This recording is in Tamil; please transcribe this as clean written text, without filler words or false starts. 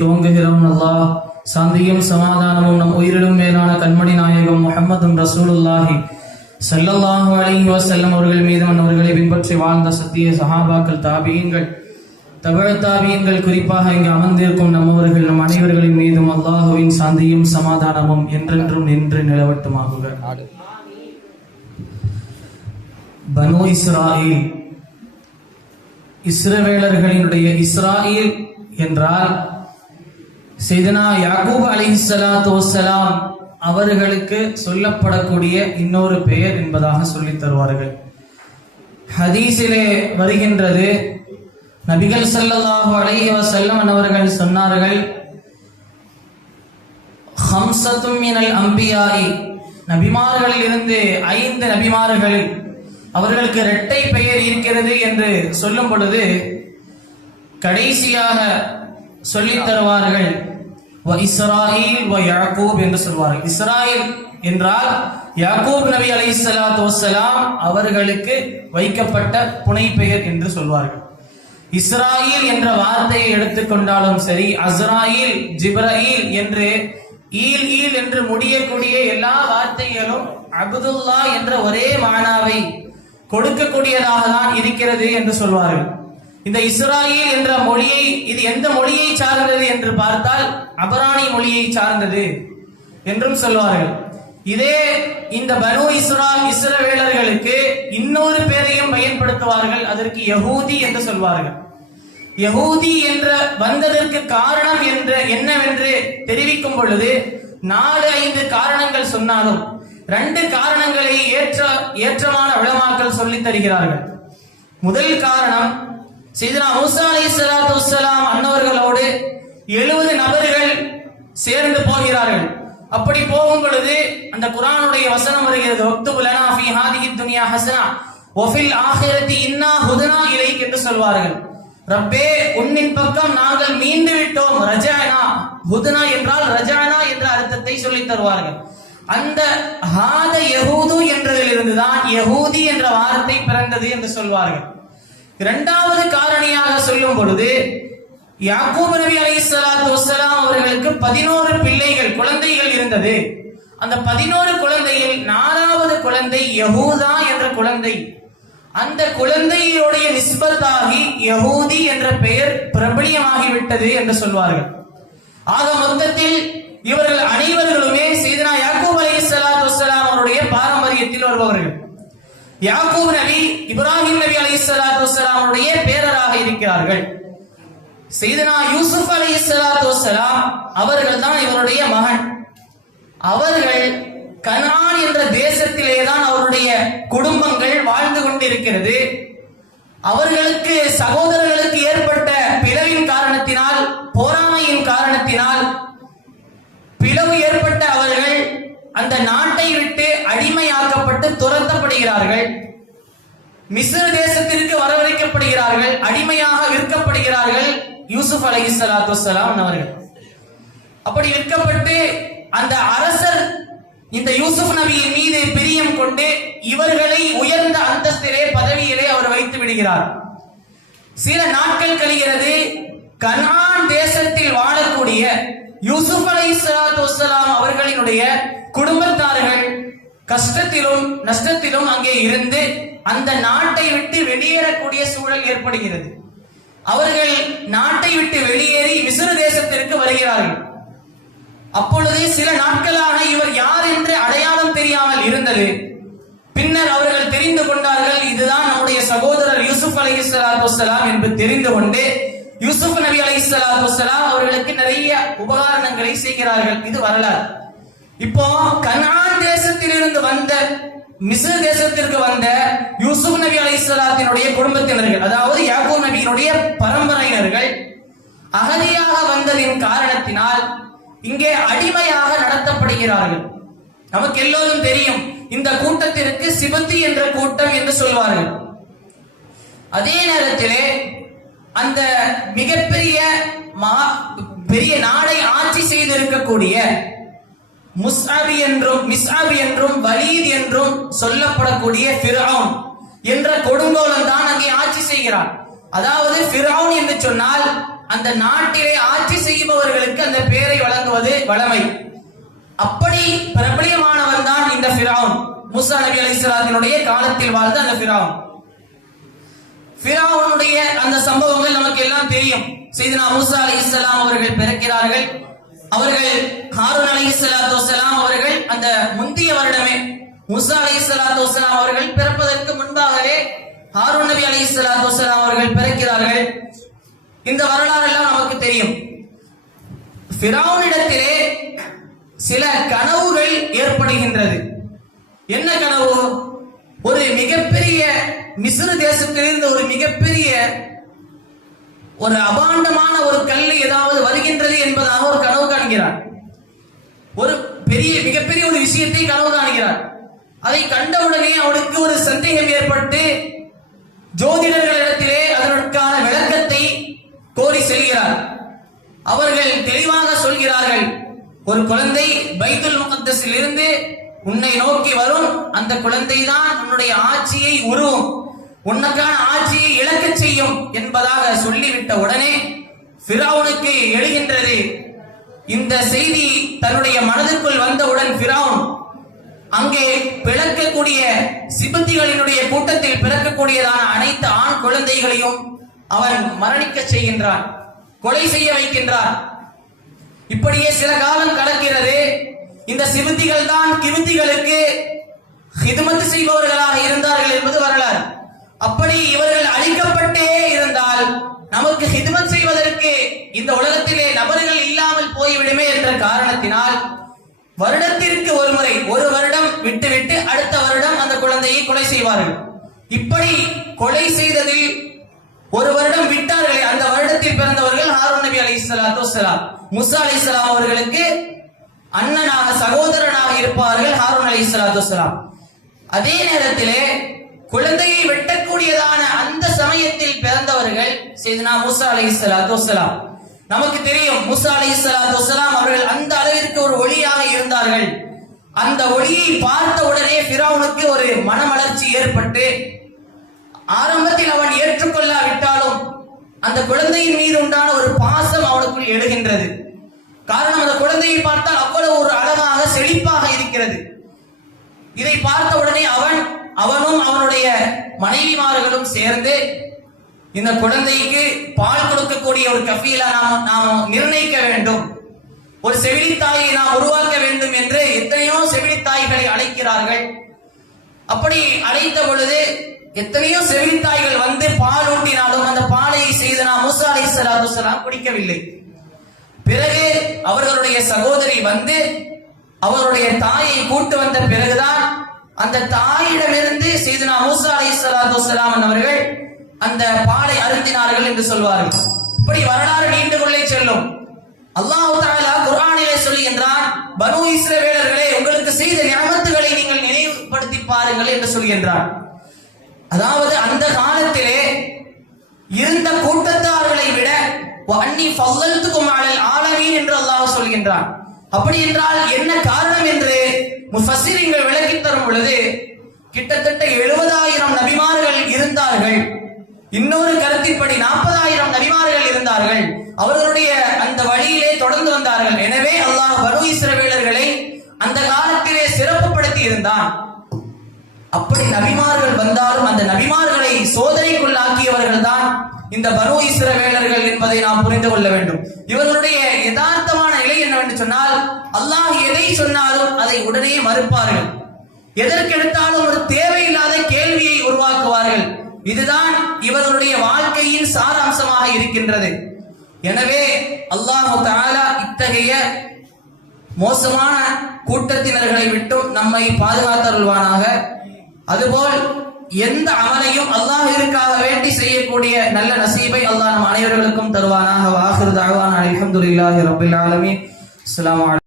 துவங்குகிறோம் அல்லாஹ். சாந்தியும் சமாதானமும் நம் உயிரிலும் மேலான கண்மணி நாயகம் முஹம்மதும் ரசூலுல்லாஹி ஸல்லல்லாஹு அலைஹி வஸல்லம் அவர்கள் மீது அவர்களை பின்பற்றி வாழ்ந்த சத்திய சஹாபாக்கள், தாபியீன்கள், தபஅ தாபியீன்கள், குறிப்பாக இங்கு அமர்ந்திருக்கும் நம்மவர்கள் நம் அனைவர்களின் மீதும் அல்லாஹுவின் சாந்தியும் சமாதானமும் என்றென்றும் நின்று நிலவட்டுமாகுக. பனு இஸ்ராயில், இஸ்ரவேலர்களினுடைய இஸ்ராயில் என்றால் சையதுனா யாக்கூப் அலைஹிஸ்ஸலாத்து வஸ்ஸலாம் அவர்களுக்கு சொல்லப்படக்கூடிய இன்னொரு பெயர் என்பதாக சொல்லித் தருவார்கள். ஹதீஸிலே வருகின்றது, நபிகள் ஸல்லல்லாஹு அலைஹி வஸல்லம் அவர்கள் சொன்னார்கள், ஹம்ஸத்தும் மினல் அம்பியாஇ, நபிமார்களில் இருந்து 5 நபிமார்கள் அவர்களுக்கு இரட்டை பெயர் இருக்கிறது என்று சொல்லும் பொழுது கடைசியாக சொல்லித் தருவார்கள், வ இஸ்ராயில் வ யாக்கூப் என்று சொல்வார்கள். இஸ்ராயில் என்றால் யாக்கூப் நபி அலைஹிஸ்ஸலாத்து வஸ்ஸலாம் அவர்களுக்கு வைக்கப்பட்ட புனை பெயர் என்று சொல்வார்கள். இஸ்ராயில் என்ற வார்த்தையை எடுத்துக்கொண்டாலும் சரி, அஸ்ராயில், ஜிப்ரஈல் என்று ஈல் ஈல் என்று முடியக்கூடிய எல்லா வார்த்தைகளும் அப்துல்லா என்ற ஒரே மானாவை கொடுக்கக்கூடியதாக தான் இருக்கிறது என்று சொல்வார்கள். இந்த இஸ்ராயில் என்ற மொழியை, இது எந்த மொழியை சார்ந்தது என்று பார்த்தால் அபரானி மொழியை சார்ந்தது என்றும் சொல்வார்கள். இதே இந்த பனு இஸ்ரவேலர்களுக்கு இன்னொரு பேரையும் பயன்படுத்துவார்கள், அதற்கு யஹூதி என்று சொல்வார்கள். யஹூதி என்ற வந்ததற்கு காரணம் என்னவென்று தெரிவிக்கும் பொழுது 4-5 காரணங்கள் சொன்னாலும் 2 காரணங்களை ஏற்றமான உலமாக்கள் சொல்லித் தருகிறார்கள். முதல் காரணம், சையதுனா மூஸா அலைஹிஸ்ஸலாத்து வஸ்ஸலாம் அன்னவர்களோடு 70 நபர்கள் சேர்ந்து போகிறார்கள். அப்படி போகும் பொழுது அந்த குர்ஆனுடைய வசனம் வருகிறது, வக்துப் லனா ஃபீ ஹாதிஹி துன்யா ஹஸனா வ ஃபில் ஆখিরাতি இன்னா ஹுத்னா இலைக் என்று சொல்வார்கள். ரப்பே, உன்னின் பக்கம் நாங்கள் மீண்டு விட்டோம். ரஜானா, ஹுத்னா என்றால் ரஜானா என்ற அர்த்தத்தை சொல்லித் தருவார்கள். அந்த ஹாத யஹூது என்றதிலிருந்து தான் யஹூதி என்ற வார்த்தை பிறந்தது என்று சொல்வார்கள். இரண்டாவது காரணியாக சொல்லும் பொழுது, யாக்கூப் நபி அலைஹிஸ்ஸலாத்து வஸ்ஸலாம் அவர்களுக்கு 11 பிள்ளைகள், குழந்தைகள் இருந்தது. அந்த 11 குழந்தையில் 4வது குழந்தை யஹூதா என்ற குழந்தை. அந்த குழந்தையுடைய நிஸ்பத்தாகி யஹூதி என்ற பெயர் பிரபலியமாகிவிட்டது என்று சொல்வார்கள். ஆக மொத்தத்தில் இவர்கள் அனைவர்களுமே சையதுனா யாக்கூப் அலைஹிஸ்ஸலாத்து வஸ்ஸலாம் அவருடைய பாரம்பரியத்தில் வருபவர்கள். யாக்கூப் நபி இப்ராஹிம் நபி அலைஹிஸ்ஸலாத்து வஸ்ஸலாம் அவருடைய பேரராக இருக்கிறார்கள். சையதுனா யூசுப் அலைஹிஸ்ஸலாத்து வஸ்ஸலாம் அவர்கள் தான் இவருடைய மகன். அவர்கள் கனான் என்ற தேசத்திலே தான் அவருடைய குடும்பங்கள் வாழ்ந்து கொண்டிருக்கிறது. அவர்களுக்கு சகோதரர்களுக்கு ஏற்பட்ட பிளவின் காரணத்தினால், போராமையின் காரணத்தினால் பிளவு ஏற்பட்ட அவர்கள் அந்த நாட்டை விட்டு அடிமையாக்கப்பட்டு துரத்தப்படுகிறார்கள். மிஸ்ர் தேசத்திற்கு வரவழைக்கப்படுகிறார்கள், அடிமையாக விற்கப்படுகிறார்கள் யூசுப் அலைஹிஸ்ஸலாத்து வஸ்ஸலாம் அவர்கள். அப்படி விற்கப்பட்டு அந்த அரசர் இந்த யூசுப் நபியின் மீது பிரியம் கொண்டு இவர்களை உயர்ந்த அந்தஸ்திலே, பதவியிலே அவர் வைத்து விடுகிறார். சில நாட்கள் கழிகிறது. கனான் தேசத்தில் வாழக்கூடிய யூசுப் அலைஹிஸ்ஸலாத்து வஸ்ஸலாம் அவர்களினுடைய குடும்பத்தார்கள் கஷ்டத்திலும் நஷ்டத்திலும் அங்கே இருந்து அந்த நாட்டை விட்டு வெளியேறக்கூடிய சூழல் ஏற்படுகிறது. அவர்கள் நாட்டை விட்டு வெளியேறி மிஸ்ர் தேசத்திற்கு வருகிறார்கள். அப்பொழுது சில நாட்களாக இவர் யார் என்று அடையாளம் தெரியாமல் இருந்தது. பின்னர் அவர்கள் தெரிந்து கொண்டார்கள், இதுதான் நம்முடைய சகோதரர் யூசுப் அலைஹிஸ்ஸலாத்து வஸ்ஸலாம் என்று தெரிந்து கொண்டு யூசுப் நபி அலைஹிஸ்ஸலாத்து வஸ்ஸலாம் அவர்களுக்கு நிறைய உபகாரணங்களை செய்கிறார்கள். இது வரலாறு. இப்போ கனான் தேசத்திலிருந்து வந்த, மிஸ்ர் தேசத்திற்கு வந்த யூசுப் நபி அலைஹிஸ்ஸலாத்தினுடைய குடும்பத்தினர்கள், அதாவது யாக்கூப் நபியினுடைய பரம்பரையினர்கள் அகதியாக வந்ததின் காரணத்தினால் இங்கே அடிமையாக நடத்தப்படுகிறார்கள். நமக்கு எல்லோரும் தெரியும், இந்த கூட்டத்திற்கு சிபத்தி என்ற கூட்டம் என்று சொல்வார்கள். அதே நேரத்திலே அந்த மிகப்பெரிய பெரிய நாடை ஆட்சி செய்திருக்கக்கூடிய மிஸ்அப் என்றும் வலீத் என்றும் சொல்லப்படக்கூடிய ஃபிரௌன் என்ற கொடுங்கோலன் தான் அங்கே ஆட்சி செய்கிறார். வழங்குகிறான். அதாவது ஃபிரௌன் என்று சொன்னால் அந்த நாட்டிலே ஆட்சி செய்பவர்களுக்கு அந்த பெயரை வழங்குவது வழமை. அப்படி பிரபலியமானவர் தான் இந்த ஃபிரௌன். மூசா நபி அலைஹிஸ்ஸலாத்தினுடைய காலத்தில் வாழ்ந்த அந்த ஃபிரௌனுடைய அந்த சம்பவங்கள் நமக்கு எல்லாம் தெரியும். சையதுனா மூசா அலைஹிஸ்ஸலாம் அவர்கள் பிறக்கிறார்கள். அவர்கள் ஹாரூன் அலைஹிஸ்ஸலாத்து வஸ்ஸலாம் அவர்கள் அந்த முந்திய வருடமே மூசா அலைஹிஸ்ஸலாத்து வஸ்ஸலாம் அவர்கள் பிறப்பதற்கு முன்பாகவே ஹாரூன் நபி அலைஹிஸ்ஸலாத்து வஸ்ஸலாம் அவர்கள் பிறக்கிறார்கள். இந்த வரலாறு எல்லாம் நமக்கு தெரியும். ஃபிரௌனிடத்திலே சில கனவுகள் ஏற்படுகின்றது. என்ன கனவு? ஒரு மிகப்பெரிய மிஸ்ர் தேசத்திலிருந்து ஒரு மிகப்பெரிய ஒரு அபாண்டமான ஒரு கல் ஏதாவது வருகின்றது என்பதாக ஒரு கனவு காண்கிறார். ஒரு மிகப்பெரிய ஒரு விஷயத்தை கனவு காண்கிறார். அதை கண்டவுடனே அவனுக்கு ஒரு சந்தேகம் ஏற்பட்டு ஜோதிடர்களிடத்திலே அதற்கான விளக்கத்தை கோரி செல்கிறார். அவர்கள் தெளிவாக சொல்கிறார்கள், ஒரு குழந்தை பைத்துல் முகத்தஸில் இருந்து உன்னை நோக்கி வரும், அந்த குழந்தை தான் உன்னுடைய ஆட்சியை உருவும், உனக்கான ஆட்சியை இழக்க செய்யும் என்பதாக சொல்லிவிட்ட உடனே ஃபிரௌனுக்கு எழுகின்றது. இந்த செய்தி தன்னுடைய மனதிற்குள் வந்தவுடன் ஃபிரௌன் அங்கே பிறக்கக்கூடிய சிபத்திகளினுடைய கூட்டத்தில் பிறக்கக்கூடியதான அனைத்து ஆண் குழந்தைகளையும் அவன் மரணிக்க செய்கின்றான், கொலை செய்ய வைக்கின்றான். இப்படியே சில காலம் கடக்கிறது. இந்த சிபத்திகள் தான் கிபத்திகளுக்கு ஹிதமத் செய்பவர்களாக இருந்தார்கள் என்பது வரலாறு. அப்படி இவர்கள் அழிக்கப்பட்டே இருந்தால் நமக்கு ஹிதமத் செய்வதற்கு இந்த உலகத்திலே நபர்கள் இல்லாமல் போய்விடுமே என்ற காரணத்தினால் வருடத்திற்கு ஒரு முறை, ஒரு வருடம் விட்டுவிட்டு அடுத்த வருடம் அந்த குழந்தையை கொலை செய்வார்கள். இப்படி கொலை செய்ததில் ஒரு வருடம் விட்டார்களே, அந்த வருடத்தில் பிறந்தவர்கள் ஹாரூன் நபி அலைஹிஸ்ஸலாத்து வஸ்ஸலாம். மூசா அலைஹிஸ்ஸலாம் அவர்களுக்கு அண்ணனாக சகோதரனாக இருப்பார்கள் ஹாரூன் அலைஹிஸ்ஸலாத்து வஸ்ஸலாம். அதே நேரத்திலே குழந்தையை வெட்டக்கூடியதான அந்த சமயத்தில் பிறந்தவர்கள் சையதுனா மூசா அலைஹிஸ்ஸலாத்து வஸ்ஸலாம். நமக்கு தெரியும், மூசா அலைஹிஸ்ஸலாத்து வஸ்ஸலாம் அவர்கள் அந்த அளவிற்கு ஒரு ஒளியாக இருந்தார்கள். அந்த ஒளியை பார்த்த உடனே ஃபிரௌனுக்கு ஒரு மனமலர்ச்சி ஏற்பட்டு ஆரம்பத்தில் அவன் ஏற்றுக்கொள்ளாவிட்டாலும் அந்த குழந்தையின் மீது உண்டான ஒரு பாசம் அவனுக்குள் எழுகின்றது. காரணம், அந்த குழந்தையை பார்த்தால் அவ்வளவு ஒரு அழகாக செழிப்பாக இருக்கிறது. இதை பார்த்த உடனே அவனும் அவனுடைய மனைவிமார்களும் சேர்ந்து இந்த குழந்தைக்கு பால் கொடுக்கக்கூடிய ஒரு கஃபீலா நாம் நிர்ணயிக்க வேண்டும், ஒரு செவிலித்தாயை நாம் உருவாக்க வேண்டும் என்று எத்தனையோ செவிலித்தாய்களை அழைக்கிறார்கள். அப்படி அழைத்த பொழுது எத்தனையோ செவிலித்தாய்கள் வந்து பால் ஊட்டினாலும் அந்த பாலை சையதுனா மூசா அலைஹிஸ்ஸலாத்து வஸ்ஸலாம் குடிக்கவில்லை. பிறகு அவர்களுடைய சகோதரி வந்து அவருடைய தாயை கூட்டு வந்த பிறகுதான் அந்த தாயிடமிருந்து சையதுனா மூசா அலைஹிஸ்ஸலாத்து வஸ்ஸலாம் அவர்கள் அந்த பாலை அருந்தினார்கள் என்று சொல்வார்கள். இப்படி வரலாறு நீண்டு கொண்டே செல்லும். அல்லாஹ் தஆலா குர்ஆனிலே சொல்கின்றான், பனூ இஸ்ரவேலர்களே, உங்களுக்கு செய்த நிஅமத்துகளை நீங்கள் நினைவுபடுத்தி பாருங்கள் என்று சொல்கின்றான். அதாவது அந்த காலத்திலே இருந்த கூட்டத்தார்களை விட வன்னி ஃபல்லல்துகும் அலல் ஆலமீன் என்று அல்லாஹ் சொல்கின்றான். அப்படி என்றால் என்ன காரணம் என்று முஃபஸ்ஸிரீன்கள் விளக்கி தரும் பொழுது கிட்டத்தட்ட 70,000 நபிமார்கள் இருந்தார்கள். இன்னொரு கருத்தின்படி 40,000 நபிமார்கள் இருந்தார்கள். அவர்களுடைய அந்த வழியிலே தொடர்ந்து வந்தார்கள். எனவே அல்லாஹ் பனூ இஸ்ரவேலர்களை அந்த காலத்திலே சிறப்புப்படுத்தி இருந்தான். அப்படி நபிமார்கள் வந்தாலும் அந்த நபிமார்களை சோதனைக்குள்ளாக்கியவர்கள் தான் இந்த பனூ இஸ்ரவேலர்கள் என்பதை நாம் புரிந்து கொள்ள வேண்டும். இவர்களுடைய யதார்த்தமான நிலை என்னவென்று சொன்னால், அல்லாஹ் எதை சொன்னாலும் அதை உடனே மறுப்பார்கள். எதற்கெடுத்தாலும் ஒரு தேவையில்லாத கேள்வியை உருவாக்குவார்கள். இதுதான் இவர்களுடைய வாழ்க்கையின் சாராம்சமாக இருக்கின்றது. எனவே அல்லாஹ் தஆலா இத்தகைய மோசமான கூட்டத்தினர்களை விட்டும் நம்மை பாதுகாத்தருள்வானாக. அதுபோல் எந்த அமலையும் அல்லாஹ்விற்காக வேண்டி செய்யக்கூடிய நல்ல நசீபை அல்லாஹ் நம் அனைவர்களுக்கும் தருவானாக. வாஹிரு தஅவானா அல்ஹம்துலில்லாஹி ரப்பில் ஆலமீன். அஸ்ஸலாமு